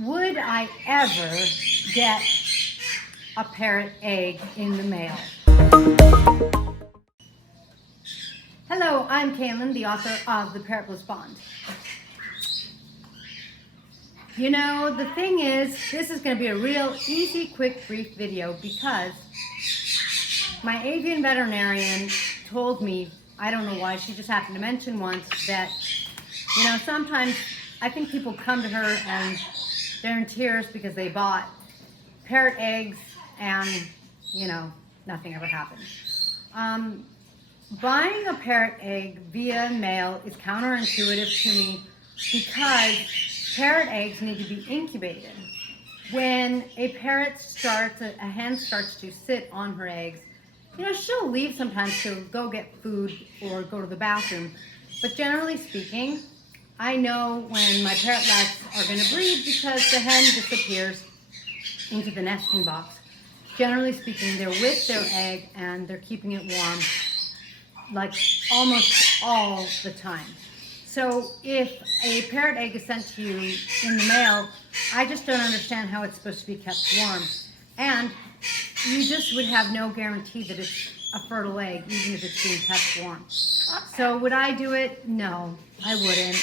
Would I ever get a parrot egg in the mail? Hello, I'm Kaylin, the author of The Parrot Bond. You know, the thing is, this is going to be a real easy, quick, brief video because my avian veterinarian told me, I don't know why, she just happened to mention once that, you know, sometimes I think people come to her and they're in tears because they bought parrot eggs and, you know, nothing ever happened. Buying a parrot egg via mail is counterintuitive to me because parrot eggs need to be incubated. When a parrot starts, a hen starts to sit on her eggs, you know, she'll leave sometimes to go get food or go to the bathroom. But generally speaking, I know when my parrotlets are going to breed because the hen disappears into the nesting box. Generally speaking, they're with their egg and they're keeping it warm like almost all the time. So if a parrot egg is sent to you in the mail, I just don't understand how it's supposed to be kept warm. And you just would have no guarantee that it's a fertile egg, even if it's being kept warm. So would I do it? No, I wouldn't.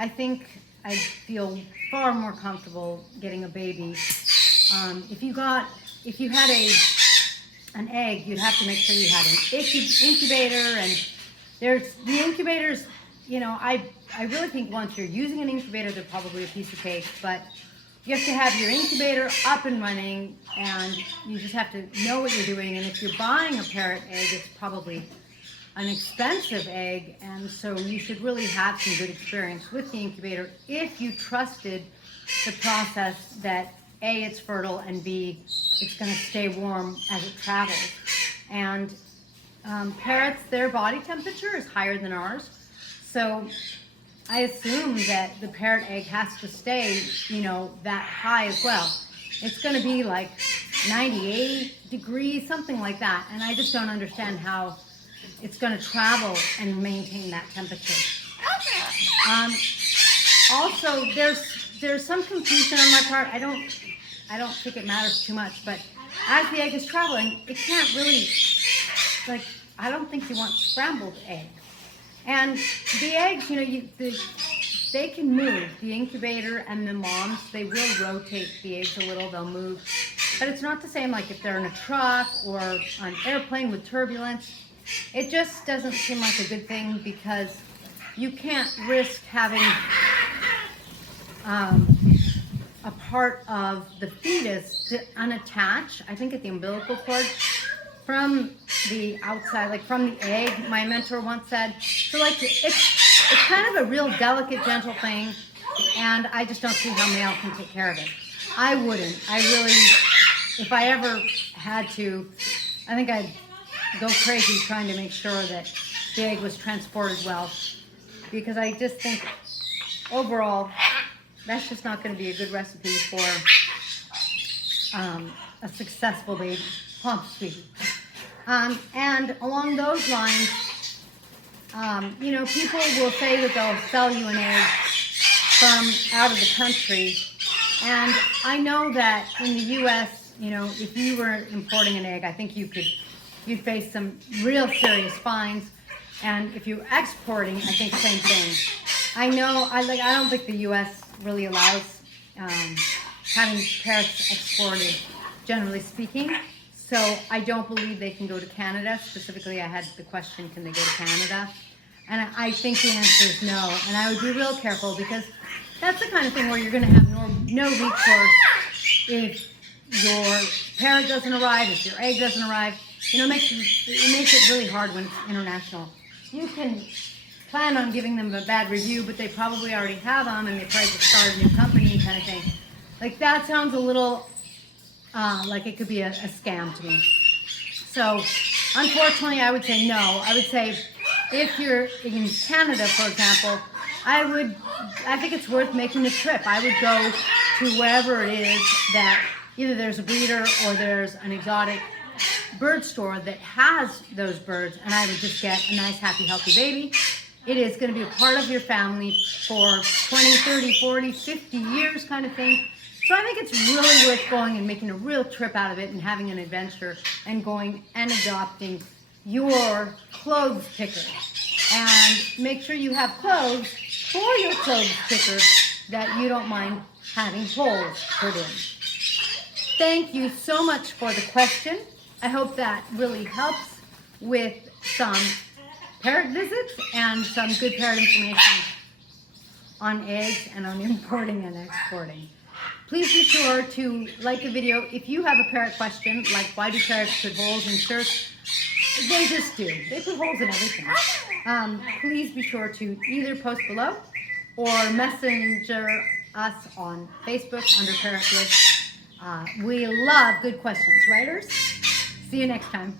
I think I'd feel far more comfortable getting a baby. If you had an egg, you'd have to make sure you had an incubator, and there's the incubators, you know, I really think once you're using an incubator, they're probably a piece of cake, but you have to have your incubator up and running, and you just have to know what you're doing. And if you're buying a parrot egg, it's probably an expensive egg, and so you should really have some good experience with the incubator if you trusted the process that A, it's fertile, and B, it's going to stay warm as it travels. And parrots, their body temperature is higher than ours, so I assume that the parrot egg has to stay, you know, that high as well. It's going to be like 98 degrees, something like that, and I just don't understand how it's going to travel and maintain that temperature. Also, there's some confusion on my part. I don't think it matters too much, but as the egg is traveling, it can't really, like, I don't think you want scrambled eggs. And the eggs, you know, they can move. The incubator and the moms, they will rotate the eggs a little, they'll move. But it's not the same like if they're in a truck or on an airplane with turbulence. It just doesn't seem like a good thing because you can't risk having a part of the fetus to unattach, I think at the umbilical cord, from the outside, like from the egg, my mentor once said. So like it's kind of a real delicate, gentle thing, and I just don't see how male can take care of it. I wouldn't. I really, if I ever had to, I think I'd go crazy trying to make sure that the egg was transported well, because I just think overall that's just not going to be a good recipe for a successful baby. Oh, sweetie. And along those lines, you know, people will say that they'll sell you an egg from out of the country, and I know that in the U.S., you know, if you were importing an egg, I think you'd face some real serious fines, and if you're exporting, I think same thing. I know, I don't think the U.S. really allows having parrots exported, generally speaking. So I don't believe they can go to Canada. Specifically, I had the question, can they go to Canada? And I think the answer is no. And I would be real careful because that's the kind of thing where you're going to have no recourse if your parrot doesn't arrive, if your egg doesn't arrive. You know, it makes it really hard when it's international. You can plan on giving them a bad review, but they probably already have them, and they probably just started a new company kind of thing. Like, that sounds a little like it could be a scam to me. So, unfortunately, I would say no. I would say if you're in Canada, for example, I think it's worth making the trip. I would go to wherever it is that either there's a breeder or there's an exotic bird store that has those birds, and I would just get a nice, happy, healthy baby. It is going to be a part of your family for 20, 30, 40, 50 years kind of thing. So I think it's really worth going and making a real trip out of it and having an adventure and going and adopting your clothes picker. And make sure you have clothes for your clothes picker that you don't mind having holes put in. Thank you so much for the question. I hope that really helps with some parrot visits and some good parrot information on eggs and on importing and exporting. Please be sure to like the video. If you have a parrot question, like why do parrots put holes in shirts? They just do. They put holes in everything. Please be sure to either post below or messenger us on Facebook under Parrot List. We love good questions, writers. See you next time.